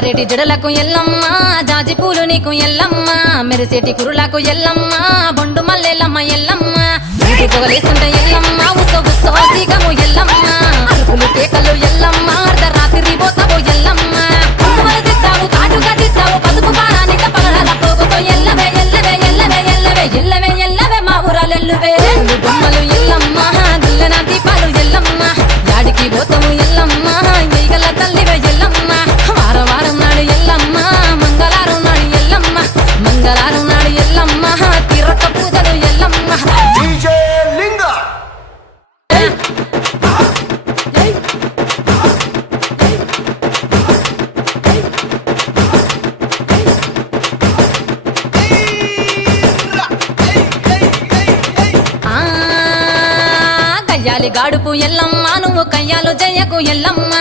జారేటి జడలకు ఎల్లమ్మ జాజి పూలు నీకు ఎల్లమ్మ మెరిసేటి కురులకు ఎల్లమ్మ బొండు మల్లెలమ్మ ఎల్లమ్మ ఇంటి పొగలేస్తుంటే ఎల్లమ్మ ఉసోసిగము ఎల్లమ్మ అరుపులు కేకలు ఎల్లమ్మ అర్ధరాత్రి పోతావు ఎల్లమ్మ కుంకుమలు తిట్టావు కాటుగా తిట్టావు పసుపు పారానిక పగడాల పోగుతో ఎల్లవే ఎల్లవే ఎల్లవే ఎల్లవే ఎల్లవే ఎల్లవే మా ఊరాలెల్లువే బొమ్మలు ఎల్లమ్మ గుల్లెన దీపాలు ఎల్లమ్మ యాడికి పోతావు ఎల్లమ్మ వెయ్యగల తల్లివే ఎల్లమ్మ వారం వారం నాడు ఎల్లమ్మ మంగళవారం నాడు ఎల్లమ్మ మంగళవారం నాడు ఎల్లమ్మ తిరక్క పూజలు ఎల్లమ్మ కయ్యాలి గాడుపు ఎల్లమ్మ నువ్వు కయ్యాలు జయ్యకు ఎల్లమ్మ